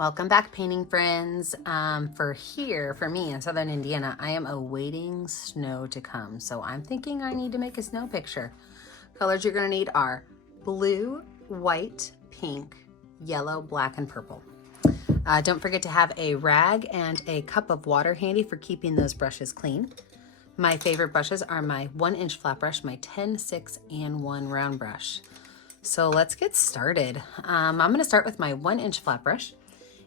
Welcome back, painting friends. For me in Southern Indiana, I am awaiting snow to come. So I'm thinking I need to make a snow picture. Colors you're gonna need are blue, white, pink, yellow, black, and purple. Don't forget to have a rag and a cup of water handy for keeping those brushes clean. My favorite brushes are my 1-inch flat brush, my 10, 6, and 1 round brush. So let's get started. I'm gonna start with my 1-inch flat brush.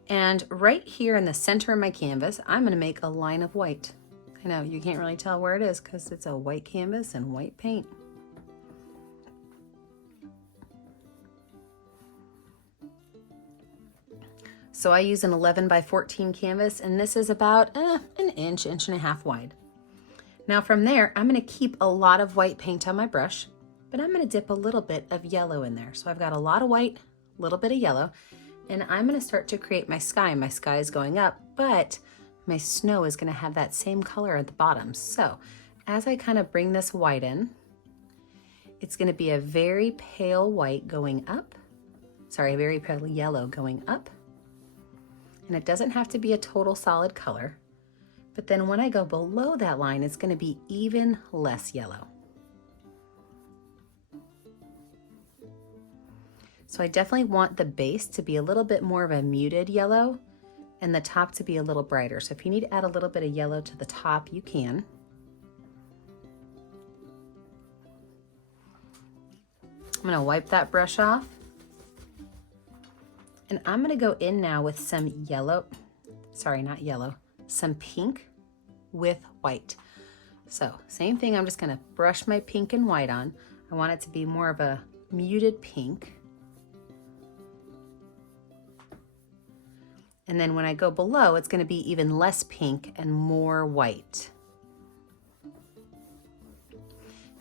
And right here in the center of my canvas, I'm gonna make a line of white. I know you can't really tell where it is because it's a white canvas and white paint. So I use an 11 by 14 canvas, and this is about an inch and a half wide. Now from there, I'm gonna keep a lot of white paint on my brush, but I'm gonna dip a little bit of yellow in there. So I've got a lot of white, a little bit of yellow, and I'm gonna start to create my sky. My sky is going up, but my snow is gonna have that same color at the bottom. So as I kind of bring this white in, it's gonna be a very pale white going up. Sorry, a very pale yellow going up. And it doesn't have to be a total solid color. But then when I go below that line, it's gonna be even less yellow. So I definitely want the base to be a little bit more of a muted yellow and the top to be a little brighter. So if you need to add a little bit of yellow to the top, you can. I'm gonna wipe that brush off. And I'm gonna go in now with some yellow, sorry, not yellow, some pink with white. So same thing, I'm just gonna brush my pink and white on. I want it to be more of a muted pink. And then when I go below, it's gonna be even less pink and more white.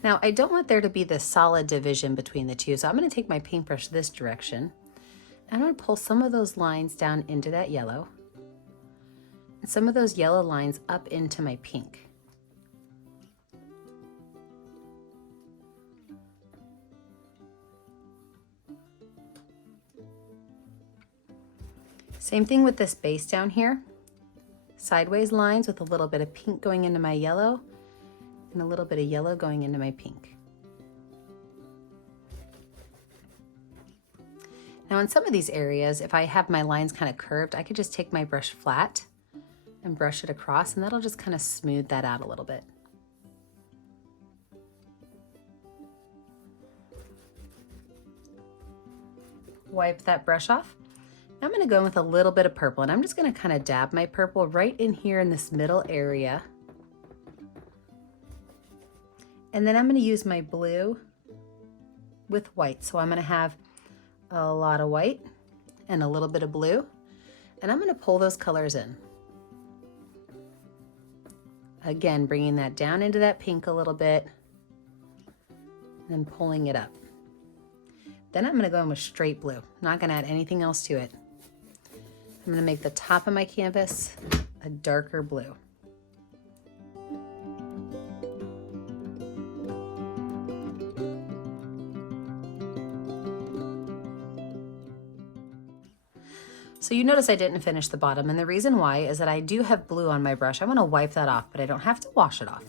Now, I don't want there to be this solid division between the two, so I'm gonna take my paintbrush this direction. I'm gonna pull some of those lines down into that yellow, and some of those yellow lines up into my pink. Same thing with this base down here. Sideways lines with a little bit of pink going into my yellow and a little bit of yellow going into my pink. Now in some of these areas, if I have my lines kind of curved, I could just take my brush flat and brush it across, and that'll just kind of smooth that out a little bit. Wipe that brush off. I'm gonna go in with a little bit of purple, and I'm just gonna kind of dab my purple right in here in this middle area. And then I'm gonna use my blue with white. So I'm gonna have a lot of white and a little bit of blue, and I'm gonna pull those colors in. Again, bringing that down into that pink a little bit and pulling it up. Then I'm gonna go in with straight blue. Not gonna add anything else to it. I'm gonna make the top of my canvas a darker blue. So you notice I didn't finish the bottom, and the reason why is that I do have blue on my brush. I'm gonna wipe that off, but I don't have to wash it off.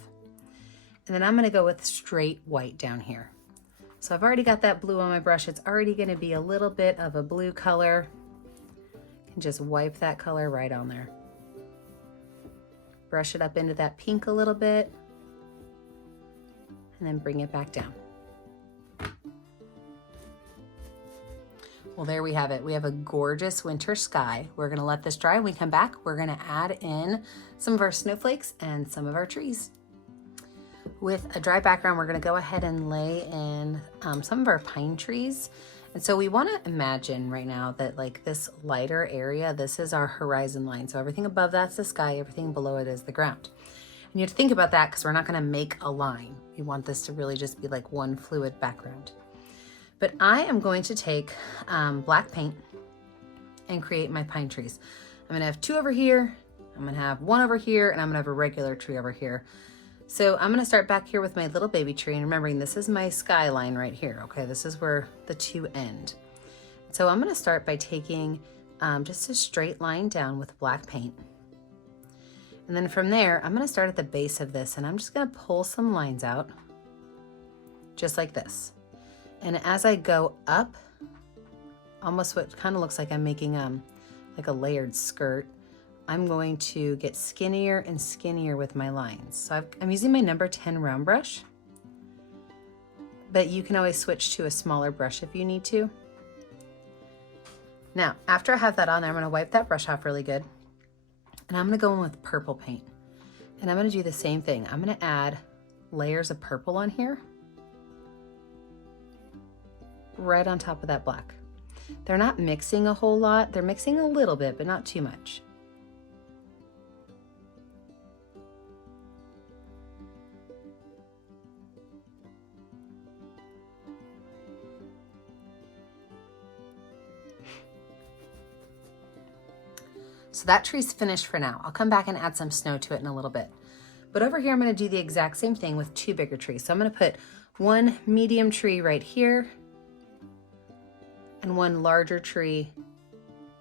And then I'm gonna go with straight white down here. So I've already got that blue on my brush. It's already gonna be a little bit of a blue color. And just wipe that color right on there. Brush it up into that pink a little bit, and then bring it back down. Well, there we have it. We have a gorgeous winter sky. We're gonna let this dry. When we come back, we're gonna add in some of our snowflakes and some of our trees. With a dry background, we're gonna go ahead and lay in some of our pine trees. And so we wanna imagine right now that like this lighter area, this is our horizon line. So everything above that's the sky, everything below it is the ground. And you have to think about that because we're not gonna make a line. We want this to really just be like one fluid background. But I am going to take black paint and create my pine trees. I'm gonna have 2 over here, I'm gonna have 1 over here, and I'm gonna have a regular tree over here. So I'm gonna start back here with my little baby tree, and remembering this is my skyline right here, okay? This is where the 2 end. So I'm gonna start by taking just a straight line down with black paint. And then from there, I'm gonna start at the base of this and I'm just gonna pull some lines out, just like this. And as I go up, almost what kind of looks like I'm making like a layered skirt, I'm going to get skinnier and skinnier with my lines. So I'm using my number 10 round brush, but you can always switch to a smaller brush if you need to. Now, after I have that on there, I'm gonna wipe that brush off really good. And I'm gonna go in with purple paint. And I'm gonna do the same thing. I'm gonna add layers of purple on here, right on top of that black. They're not mixing a whole lot. They're mixing a little bit, but not too much. So that tree's finished for now. I'll come back and add some snow to it in a little bit. But over here, I'm gonna do the exact same thing with two bigger trees. So I'm gonna put one medium tree right here and one larger tree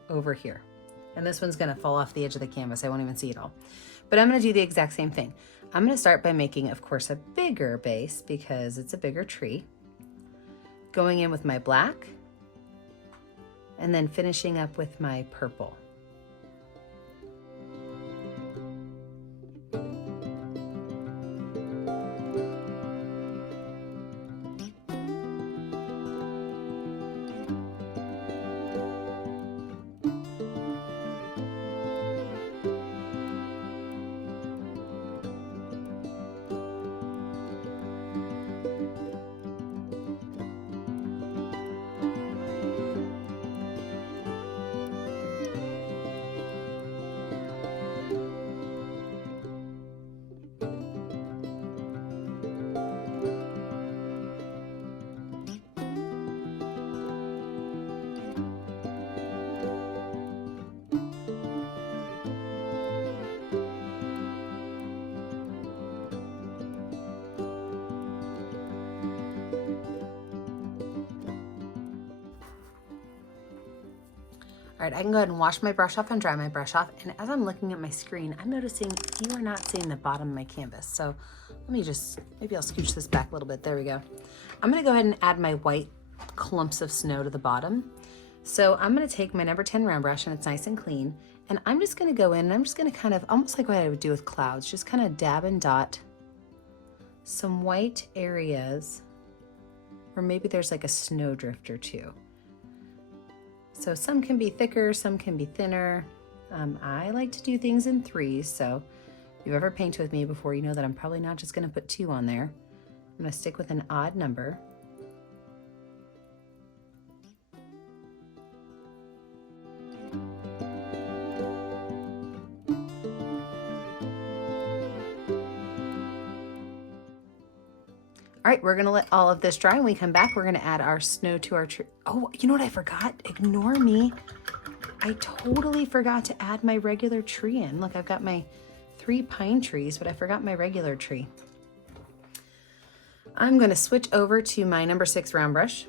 over here. And this one's gonna fall off the edge of the canvas. I won't even see it all. But I'm gonna do the exact same thing. I'm gonna start by making, of course, a bigger base because it's a bigger tree. Going in with my black and then finishing up with my purple. All right, I can go ahead and wash my brush off and dry my brush off. And as I'm looking at my screen, I'm noticing you are not seeing the bottom of my canvas. So let me just, maybe I'll scooch this back a little bit. There we go. I'm gonna go ahead and add my white clumps of snow to the bottom. So I'm gonna take my number 10 round brush and it's nice and clean. And I'm just gonna go in and I'm just gonna kind of, almost like what I would do with clouds, just kind of dab and dot some white areas where maybe there's like a snowdrift or two. So some can be thicker, some can be thinner. I like to do things in threes, so if you've ever painted with me before, you know that I'm probably not just gonna put 2 on there. I'm gonna stick with an odd number. All right, we're gonna let all of this dry. When we come back, we're gonna add our snow to our tree. Oh, you know what I forgot? Ignore me. I totally forgot to add my regular tree in. Look, I've got my 3 pine trees, but I forgot my regular tree. I'm gonna switch over to my number 6 round brush.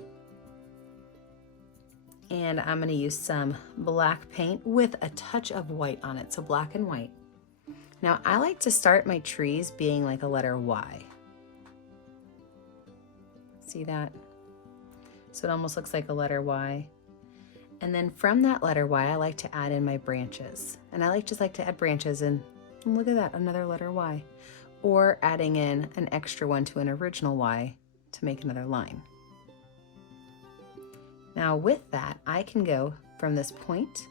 And I'm gonna use some black paint with a touch of white on it, so black and white. Now, I like to start my trees being like a letter Y. See that? So it almost looks like a letter Y. And then from that letter Y, I like to add in my branches. And I just like to add branches and look at that, another letter Y. Or adding in an extra one to an original Y to make another line. Now with that, I can go from this point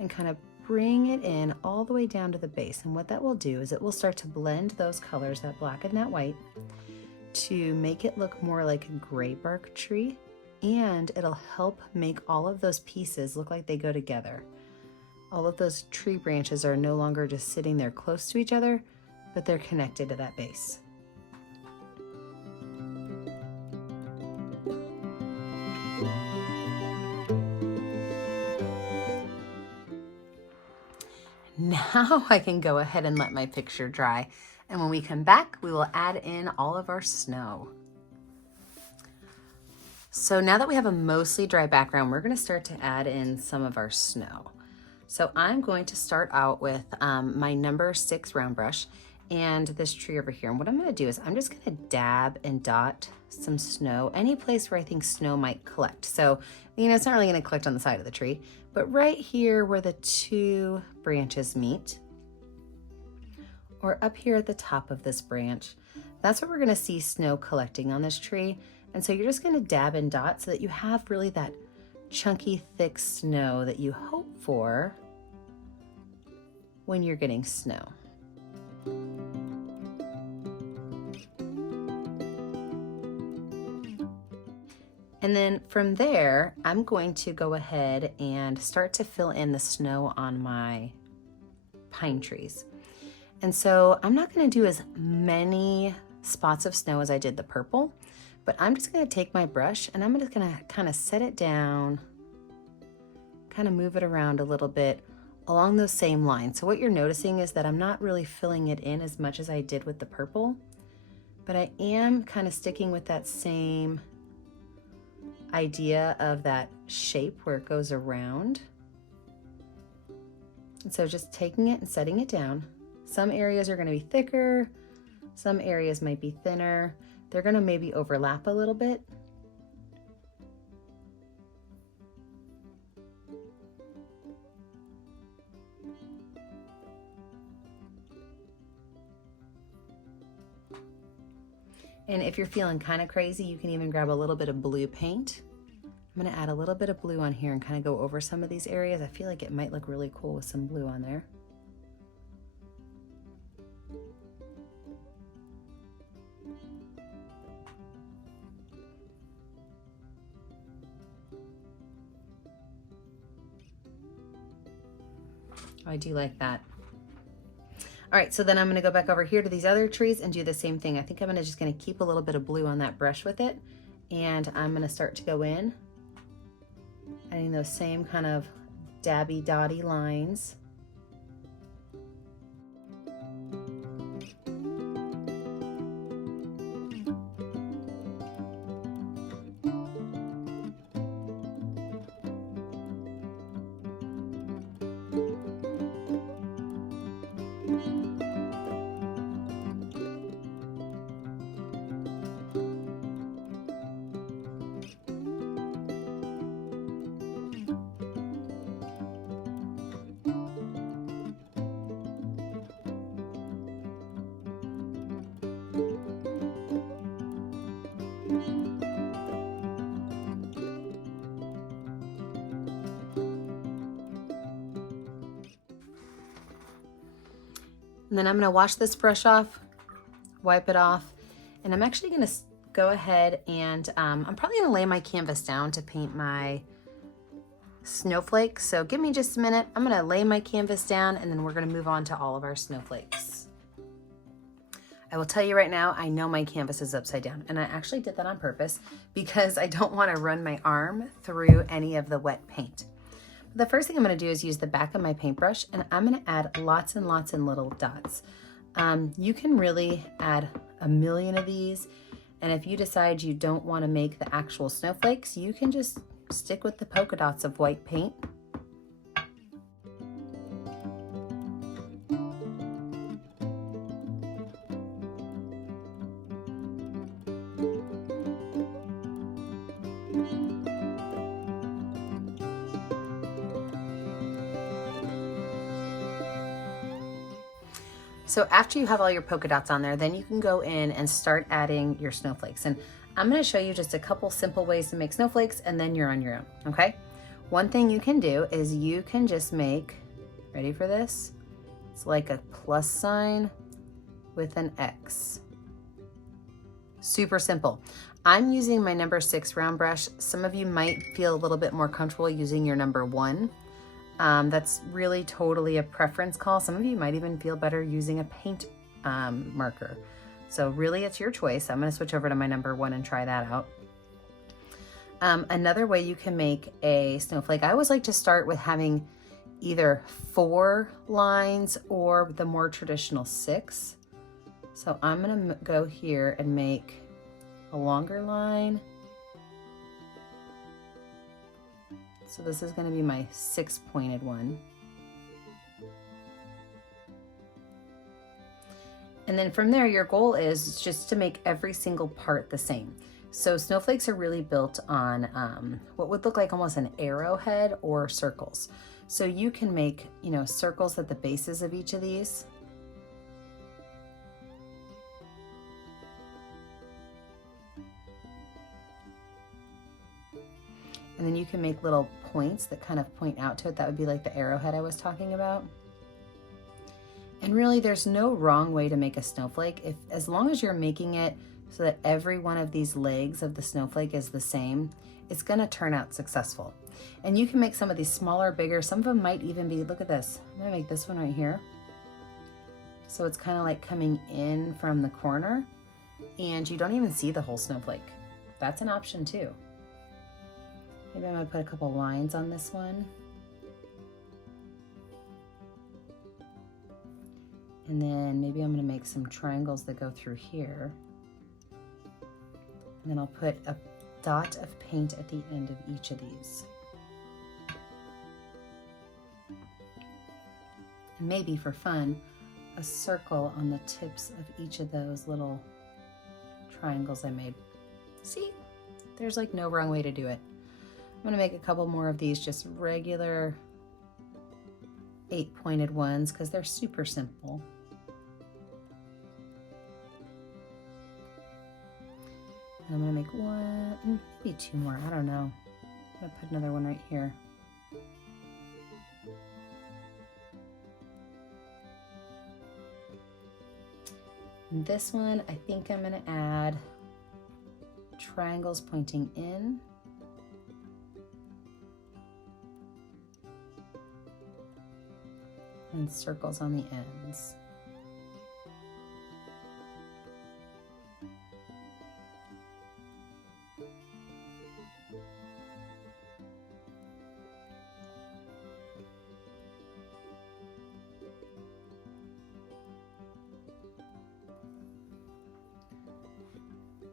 and kind of bring it in all the way down to the base. And what that will do is it will start to blend those colors, that black and that white, to make it look more like a gray bark tree, and it'll help make all of those pieces look like they go together. All of those tree branches are no longer just sitting there close to each other, but they're connected to that base. Now I can go ahead and let my picture dry. And when we come back, we will add in all of our snow. So now that we have a mostly dry background, we're gonna start to add in some of our snow. So I'm going to start out with my number 6 round brush and this tree over here. And what I'm gonna do is I'm just gonna dab and dot some snow any place where I think snow might collect. So, you know, it's not really gonna collect on the side of the tree, but right here where the 2 branches meet, or up here at the top of this branch, that's where we're gonna see snow collecting on this tree. And so you're just gonna dab and dot so that you have really that chunky, thick snow that you hope for when you're getting snow. And then from there, I'm going to go ahead and start to fill in the snow on my pine trees. And so I'm not gonna do as many spots of snow as I did the purple, but I'm just gonna take my brush and I'm just gonna kind of set it down, kind of move it around a little bit along those same lines. So what you're noticing is that I'm not really filling it in as much as I did with the purple, but I am kind of sticking with that same idea of that shape where it goes around. And so just taking it and setting it down. Some areas are gonna be thicker, some areas might be thinner. They're gonna maybe overlap a little bit. And if you're feeling kind of crazy, you can even grab a little bit of blue paint. I'm gonna add a little bit of blue on here and kind of go over some of these areas. I feel like it might look really cool with some blue on there. I do like that. All right, so then I'm gonna go back over here to these other trees and do the same thing. I think I'm just gonna keep a little bit of blue on that brush with it, and I'm gonna start to go in, adding those same kind of dabby dotty lines. And then I'm gonna wash this brush off, wipe it off, and I'm actually gonna go ahead and I'm probably gonna lay my canvas down to paint my snowflakes. So give me just a minute. I'm gonna lay my canvas down and then we're gonna move on to all of our snowflakes. I will tell you right now, I know my canvas is upside down, and I actually did that on purpose because I don't wanna run my arm through any of the wet paint. The first thing I'm gonna do is use the back of my paintbrush, and I'm gonna add lots and lots and little dots. You can really add a million of these, and if you decide you don't wanna make the actual snowflakes, you can just stick with the polka dots of white paint. So after you have all your polka dots on there, then you can go in and start adding your snowflakes. And I'm gonna show you just a couple simple ways to make snowflakes, and then you're on your own, okay? One thing you can do is you can just make, ready for this? It's like a plus sign with an X. Super simple. I'm using my number 6 round brush. Some of you might feel a little bit more comfortable using your number 1. That's really totally a preference call. Some of you might even feel better using a paint marker. So really it's your choice. I'm gonna switch over to my number 1 and try that out. Another way you can make a snowflake, I always like to start with having either 4 lines or the more traditional 6. So I'm gonna go here and make a longer line So this is going to be my 6-pointed one. And then from there, your goal is just to make every single part the same. So snowflakes are really built on what would look like almost an arrowhead or circles. So you can make, circles at the bases of each of these. And then you can make little points that kind of point out to it. That would be like the arrowhead I was talking about. And really, there's no wrong way to make a snowflake. As long as you're making it so that every one of these legs of the snowflake is the same, it's gonna turn out successful. And you can make some of these smaller, bigger. Some of them might even be, look at this. I'm gonna make this one right here. So it's kind of like coming in from the corner and you don't even see the whole snowflake. That's an option too. Maybe I'm gonna put a couple lines on this one. And then maybe I'm gonna make some triangles that go through here. And then I'll put a dot of paint at the end of each of these. And maybe for fun, a circle on the tips of each of those little triangles I made. See, there's like no wrong way to do it. I'm gonna make a couple more of these just regular 8-pointed ones because they're super simple. And I'm gonna make one, maybe 2 more, I don't know. I'm gonna put another one right here. And this one, I think I'm gonna add triangles pointing in. And circles on the ends.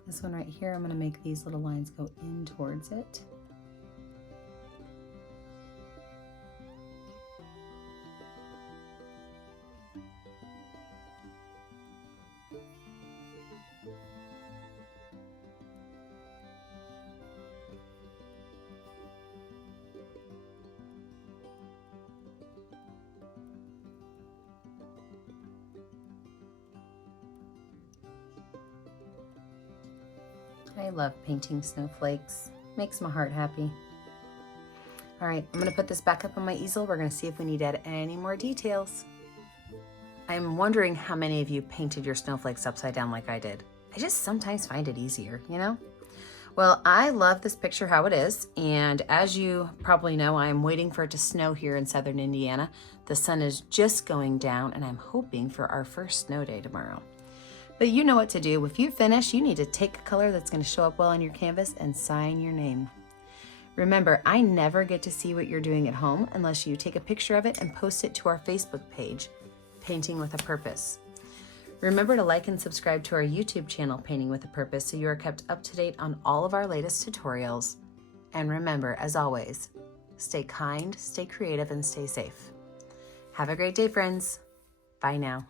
This one right here, I'm going to make these little lines go in towards it. I love painting snowflakes. Makes my heart happy. All right, I'm gonna put this back up on my easel. We're gonna see if we need to add any more details. I'm wondering how many of you painted your snowflakes upside down like I did. I just sometimes find it easier, Well, I love this picture how it is, and as you probably know, I'm waiting for it to snow here in southern Indiana. The sun is just going down, and I'm hoping for our first snow day tomorrow. But you know what to do. If you finish, you need to take a color that's going to show up well on your canvas and sign your name. Remember, I never get to see what you're doing at home unless you take a picture of it and post it to our Facebook page, Painting with a Purpose. Remember to like and subscribe to our YouTube channel, Painting with a Purpose, so you are kept up to date on all of our latest tutorials. And remember, as always, stay kind, stay creative, and stay safe. Have a great day, friends. Bye now.